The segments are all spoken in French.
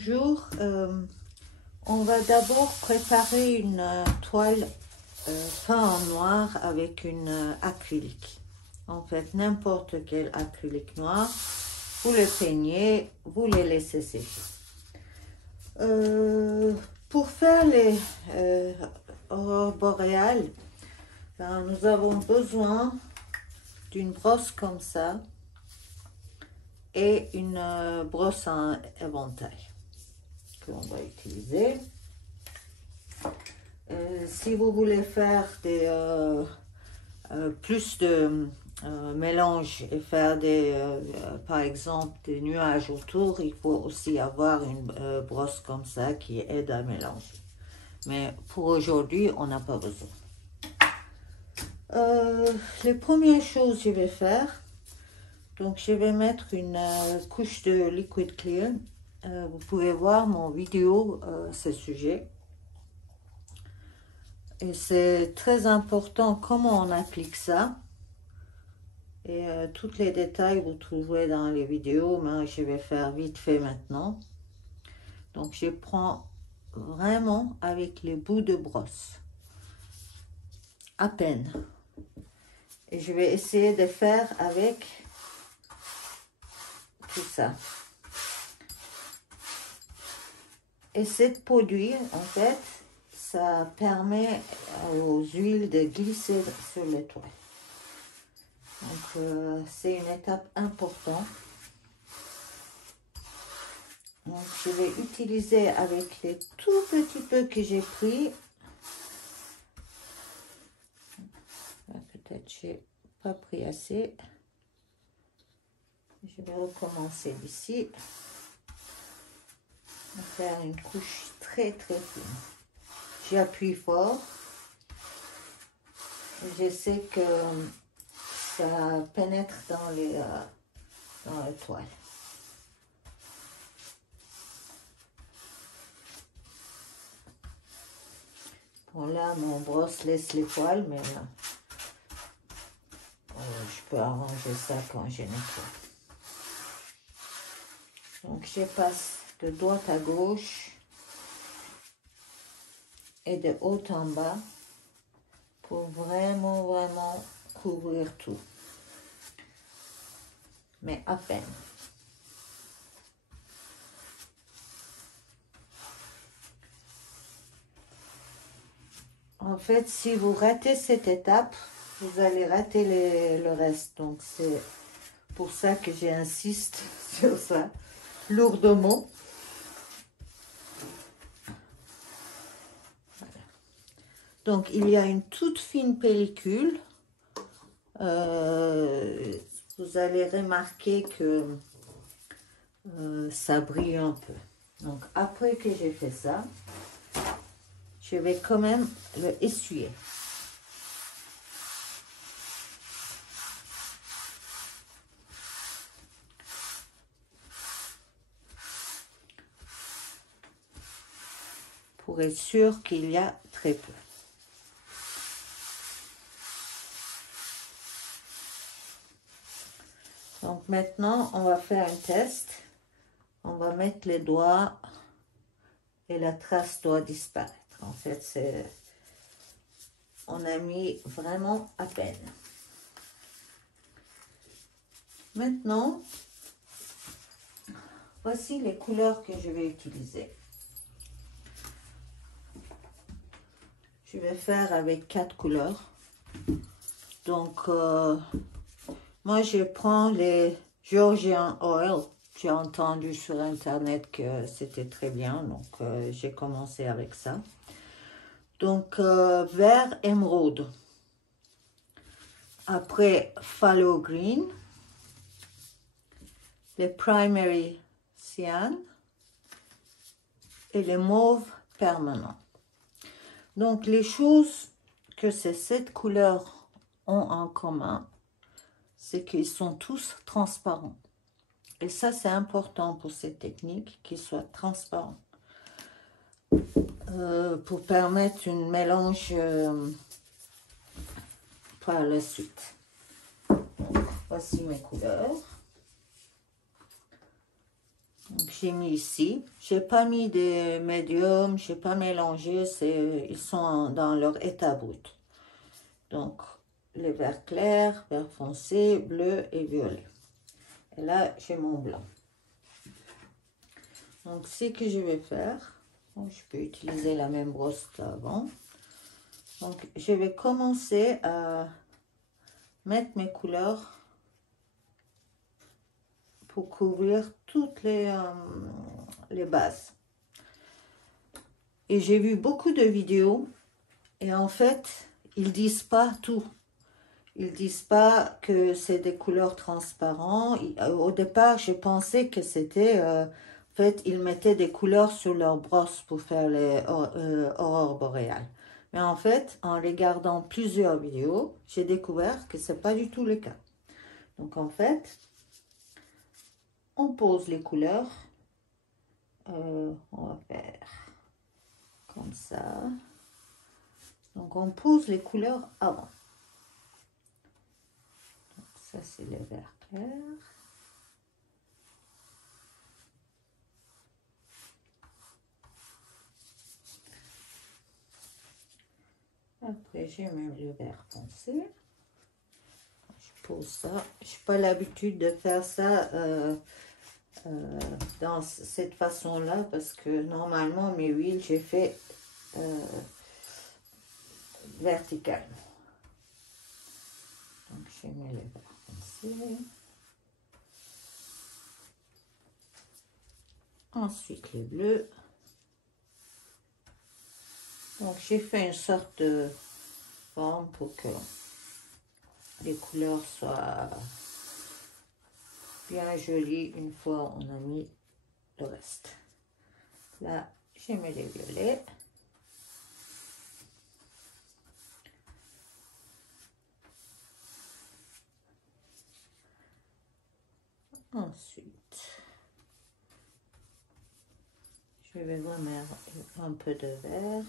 bonjour. On va d'abord préparer une toile peint en noir avec une acrylique. En fait, n'importe quel acrylique noir, vous le peignez, vous les laissez sécher. Pour faire les aurores boréales, nous avons besoin d'une brosse comme ça et une brosse à éventail que l'on va utiliser. Si vous voulez faire plus de mélange et faire par exemple des nuages autour, il faut aussi avoir une brosse comme ça qui aide à mélanger. Mais pour aujourd'hui, on n'a pas besoin. Les premières choses que je vais faire, donc je vais mettre une couche de liquid clear. Vous pouvez voir mon vidéo à ce sujet. Et c'est très important comment on applique ça. Et tous les détails vous trouverez dans les vidéos, mais je vais faire vite fait maintenant. Donc je prends vraiment avec les bouts de brosse, à peine. Et je vais essayer de faire avec tout ça. Et cette produit, en fait, ça permet aux huiles de glisser sur les toiles. Donc, c'est une étape importante. Donc, je vais utiliser avec les tout petits peu que j'ai pris. Peut-être que je n'ai pas pris assez. Je vais recommencer d'ici. On va faire une couche très fine. J'appuie fort. Je sais que ça pénètre dans les toiles. Bon, là, mon brosse laisse les toiles, mais je peux arranger ça quand je nettoie. Donc, je passe de droite à gauche et de haut en bas pour vraiment couvrir tout. Mais à peine. En fait, si vous ratez cette étape, vous allez rater le reste. Donc, c'est pour ça que j'insiste sur ça lourdement. Voilà. Donc, il y a une toute fine pellicule. Vous allez remarquer que ça brille un peu. Donc, après que j'ai fait ça, je vais quand même le essuyer. Pour être sûr qu'il y a très peu. Donc maintenant, on va faire un test. On va mettre les doigts et la trace doit disparaître. En fait, on a mis vraiment à peine. Maintenant, voici les couleurs que je vais utiliser. Je vais faire avec 4 couleurs. Donc, moi, je prends les Georgian Oil. J'ai entendu sur Internet que c'était très bien. Donc, j'ai commencé avec ça. Donc, vert émeraude. Après, phthalo green. Les primary cyan. Et les mauve permanent. Donc, les choses que ces 7 couleurs ont en commun, c'est qu'ils sont tous transparents. Et ça, c'est important pour cette technique, qu'ils soient transparents. Pour permettre un mélange par la suite. Voici mes couleurs. Donc, j'ai mis ici. J'ai pas mis des médiums, j'ai pas mélangé, ils sont dans leur état brut. Donc, les verts clairs, vert foncé, bleu et violet. Et là, j'ai mon blanc. Donc, ce que je vais faire, je peux utiliser la même brosse d'avant. Donc, je vais commencer à mettre mes couleurs pour couvrir toutes les bases. Et j'ai vu beaucoup de vidéos et en fait, ils disent pas tout. Ils disent pas que c'est des couleurs transparentes. Au départ, je pensais que c'était... en fait, ils mettaient des couleurs sur leur brosse pour faire les aurores boréales. Mais en fait, en regardant plusieurs vidéos, j'ai découvert que c'est pas du tout le cas. Donc en fait, on pose les couleurs. On va faire comme ça. Donc on pose les couleurs avant. Donc, ça c'est le vert clair. Après, j'ai même le vert foncé. Je pose ça. Je n'ai pas l'habitude de faire ça dans cette façon-là parce que normalement, mes huiles, j'ai fait verticalement. Donc, je mets le vert foncé. Ensuite, les bleus. Donc, j'ai fait une sorte de forme pour que les couleurs soient bien jolies une fois on a mis le reste. Là, j'ai mis les violets. Ensuite, je vais remettre un peu de vert.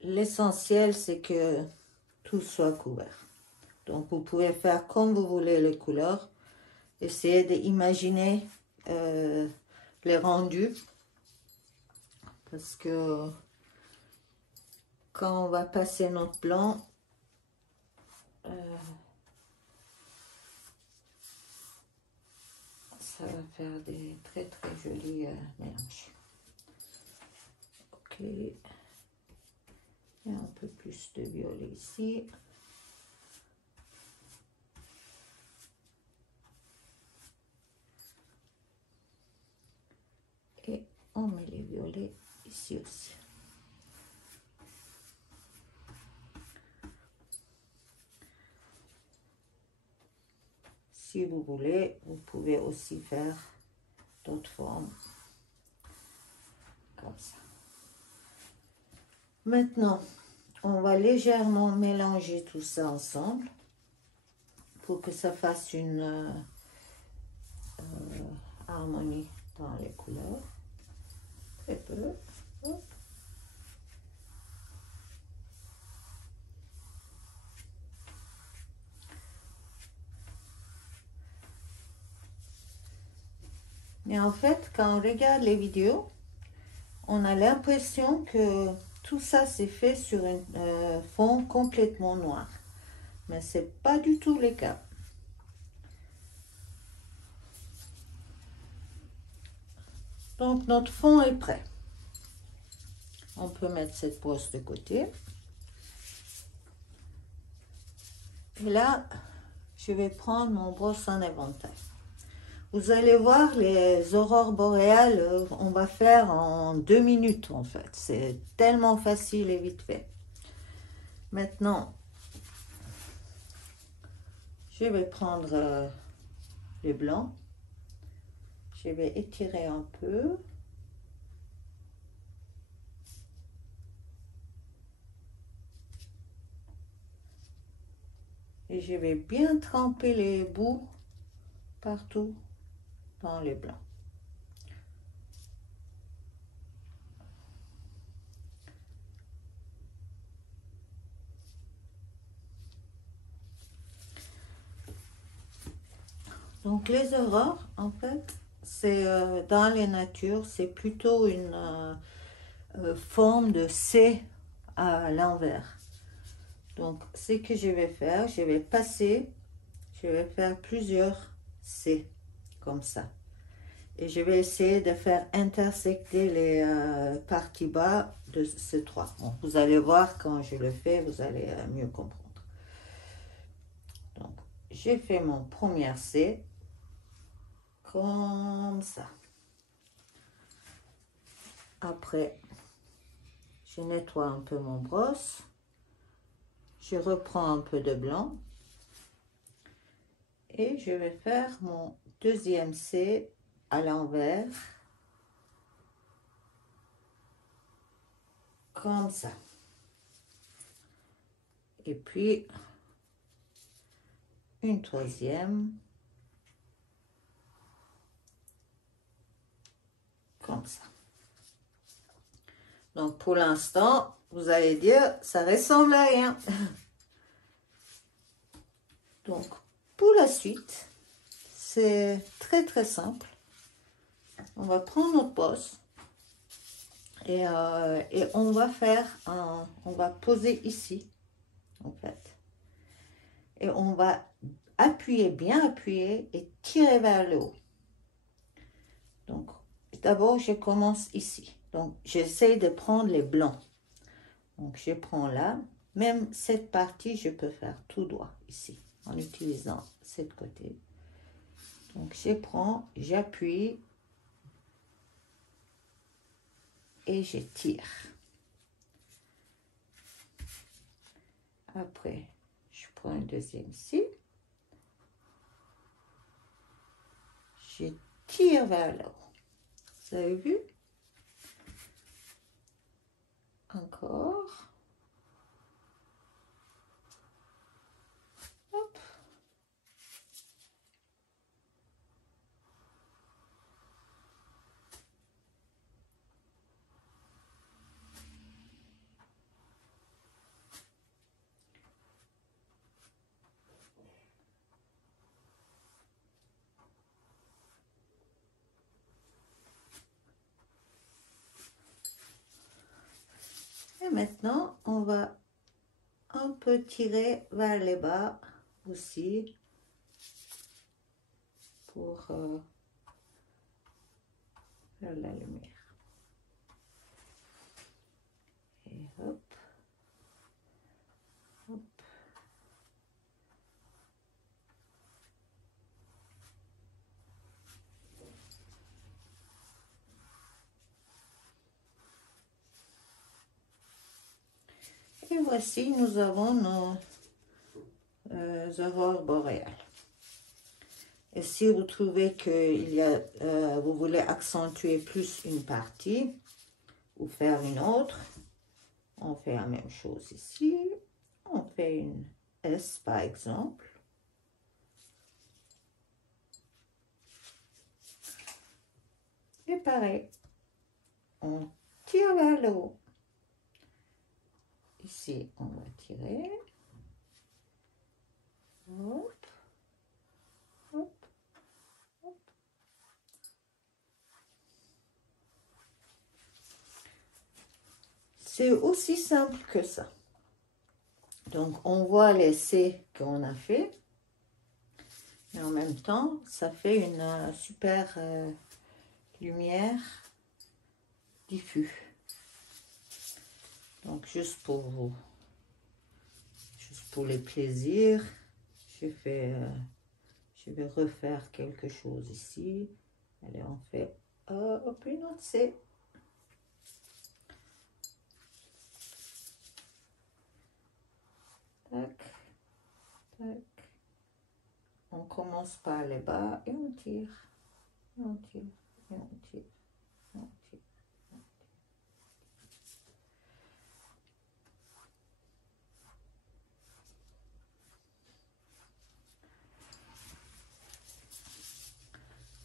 L'essentiel, c'est que tout soit couvert. Donc, vous pouvez faire comme vous voulez les couleurs. Essayez d'imaginer les rendus. Parce que quand on va passer notre blanc, ça va faire des très jolis mélanges. Ok. Il y a un peu plus de violet ici. Et on met les violets ici aussi. Si vous voulez, vous pouvez aussi faire d'autres formes comme ça. Maintenant, on va légèrement mélanger tout ça ensemble pour que ça fasse une harmonie dans les couleurs. Très peu. Hop. Mais en fait, quand on regarde les vidéos, on a l'impression que tout ça c'est fait sur un fond complètement noir. Mais ce n'est pas du tout le cas. Donc notre fond est prêt. On peut mettre cette brosse de côté. Et là, je vais prendre mon brosse en éventail. Vous allez voir, les aurores boréales, on va faire en 2 minutes en fait. C'est tellement facile et vite fait. Maintenant, je vais prendre le blanc. Je vais étirer un peu. Et je vais bien tremper les bouts partout dans les blancs. Donc les aurores, en fait, c'est dans les natures, c'est plutôt une forme de C à l'envers. Donc, ce que je vais faire, je vais passer, je vais faire plusieurs C, comme ça. Et je vais essayer de faire intersecter les parties bas de ces trois. Bon, vous allez voir quand je le fais, vous allez mieux comprendre. Donc, j'ai fait mon premier C, comme ça. Après, je nettoie un peu mon brosse. Je reprends un peu de blanc. Et je vais faire mon deuxième C à l'envers. Comme ça. Et puis, une troisième. Comme ça. Donc, pour l'instant, vous allez dire, ça ressemble à rien. Donc, pour la suite, c'est très très simple. On va prendre notre brosse et on va faire on va poser ici, en fait. Et on va appuyer, bien appuyer et tirer vers le haut. Donc, d'abord, je commence ici. Donc, j'essaie de prendre les blancs. Donc, je prends là. Même cette partie, je peux faire tout droit ici, en utilisant cette côté. Donc, je prends, j'appuie et je tire. Après, je prends un deuxième ici. Je tire vers là-haut. Vous avez vu? Encore. Hop. Et maintenant, on va un peu tirer vers les bas aussi pour faire la lumière. Et hop, hop. Et voici, nous avons nos aurores boréales. Et si vous trouvez que vous voulez accentuer plus une partie ou faire une autre, on fait la même chose ici. On fait une S par exemple. Et pareil, on tire vers le haut. Ici, on va tirer. Hop, hop, hop. C'est aussi simple que ça. Donc, on voit les C qu'on a fait. Mais en même temps, ça fait une super lumière diffuse. Donc, juste pour vous, juste pour les plaisirs, je vais refaire quelque chose ici. Allez, on fait hop, une autre C. Tac, tac. On commence par les bas et on tire. Et on tire, et on tire, et on tire.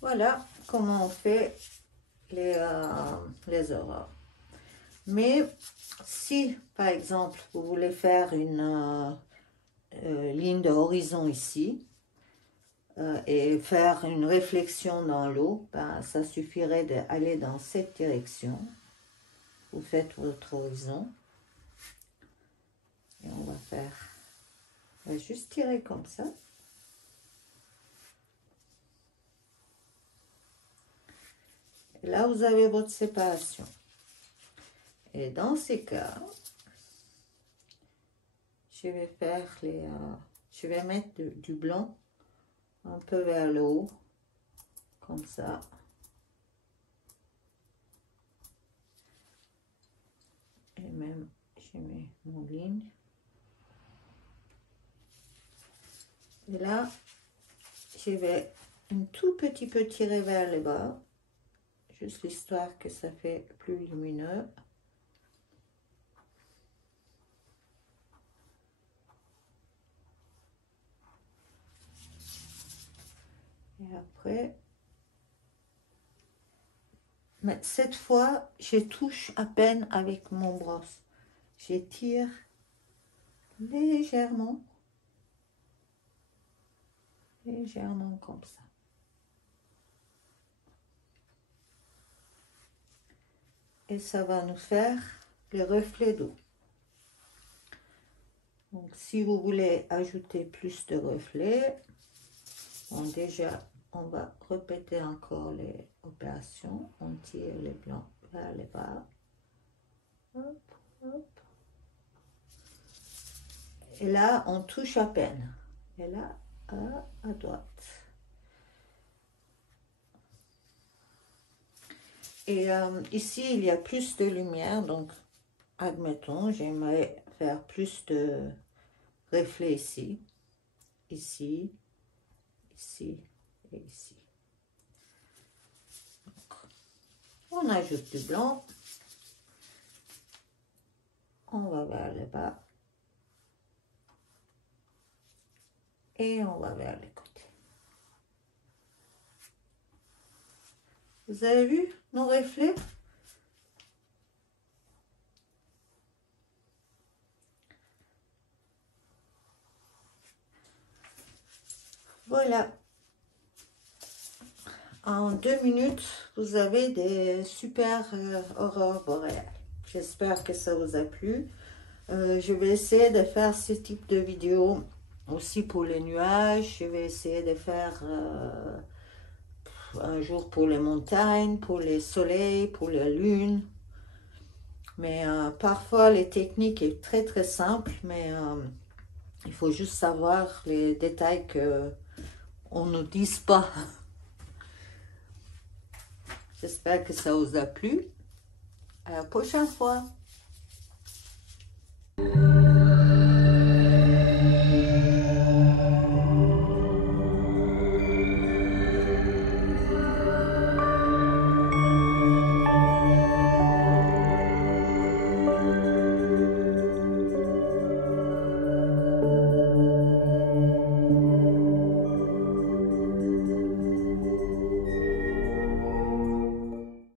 Voilà comment on fait les aurores. Mais si, par exemple, vous voulez faire une ligne de horizon ici, et faire une réflexion dans l'eau, ben, ça suffirait d'aller dans cette direction. Vous faites votre horizon. Et on va faire, on va juste tirer comme ça. Et là, vous avez votre séparation. Et dans ces cas, je vais faire les... je vais mettre du blanc un peu vers le haut, comme ça. Et même, je mets mon ligne. Et là, je vais un tout petit peu tirer vers le bas, juste l'histoire que ça fait plus lumineux. Et après, mais cette fois, je touche à peine avec mon brosse. J'étire légèrement, légèrement comme ça. Et ça va nous faire les reflets d'eau. Donc, si vous voulez ajouter plus de reflets, bon, déjà, on va répéter encore les opérations. On tire les blancs vers le bas. Hop, hop. Et là, on touche à peine. Et là, à droite. Et ici, il y a plus de lumière. Donc, admettons, j'aimerais faire plus de reflets ici. Ici, ici et ici. Donc, on ajoute du blanc. On va vers le bas. Et on va vers les côtés. Vous avez vu nos reflets? Voilà. En 2 minutes, vous avez des super aurores boréales. J'espère que ça vous a plu. Je vais essayer de faire ce type de vidéo aussi pour les nuages. Je vais essayer de faire un jour pour les montagnes, pour les soleils, pour la lune. Mais parfois, les techniques est très simple, mais il faut juste savoir les détails que on ne nous dise pas. J'espère que ça vous a plu. À la prochaine fois.